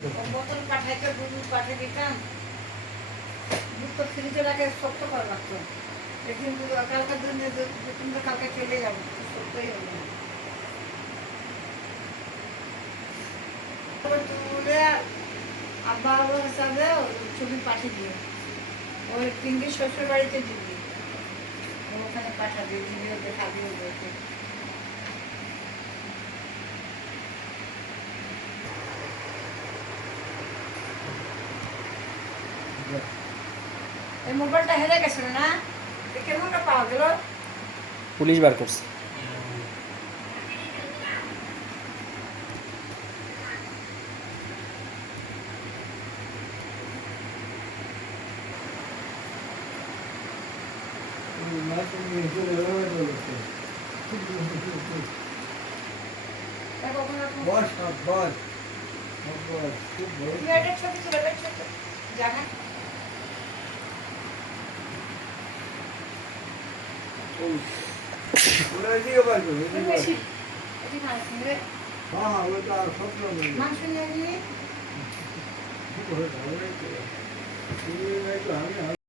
বোতল পাঠাইতে দুধ পাঠিয়ে দিতাম, দুধ তো ফ্রিজে রাখে শক্ত করা লাগতো, কিন্তু কালকে দিনে কিন্তু কালকে চলে যাবো, শক্তই হবে না। তুলে আব্বা আব্বার হিসাবে ছবি পাঠিয়ে দিয়ে ওই তিনটি শ্বশুর বাড়িতে দিবি, ওখানে পাঠাবি, ভিডিও দেখাবি ওদেরকে। এই মোবাইলটা হেরে গেছিল না, কেমনটা পাওয়া গেল? পুলিশ বার করছে। ছবি তুলে জানা মাংস নিয়ে